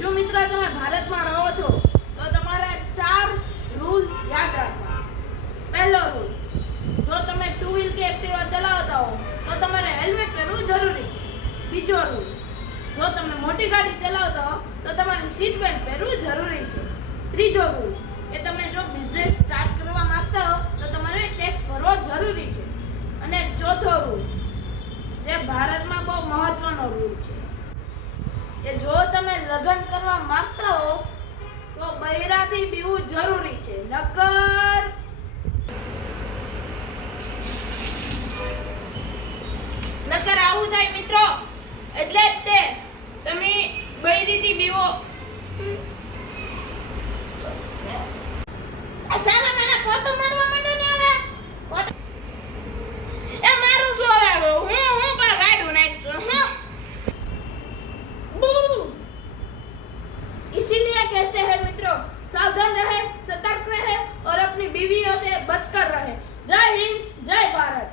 શું મિત્રો તમે ભારતમાં રહો છો તો તમારે 4 રૂલ યાદ રાખવા. પહેલો રૂલ, જો તમે ટુ વ્હીલ કે એક્ટિવા ચલાવતા હો તો તમારે હેલ્મેટ પહેરવું જરૂરી છે. બીજો રૂલ, જો તમે મોટી ગાડી ચલાવતા હો તો તમારે સીટ બેલ્ટ પહેરવું જરૂરી છે. ત્રીજો રૂલ, કે તમે જો બિઝનેસ સ્ટાર્ટ કરવા માંગતા હો તો તમારે ટેક્સ ભરવો જરૂરી છે. અને ચોથો રૂલ, જે ભારતમાં બહુ મહત્વનો રૂલ છે, કે જો તમે લગ્ન કરવા માંગતા હો તો બૈરાથી બીવું જરૂરી છે, નકર આવું થાય મિત્રો. એટલે જ તે તમે બૈરીથી બીવો. આ સાલા મને પોતો મારવા માંડો ને હવે. એ મારું શું હવે હું પણ રાડું નાખશું. इसीलिए कहते हैं मित्रों, सावधान रहे, सतर्क रहे और अपनी बीवियों से बचकर रहे. जय हिंद, जय भारत.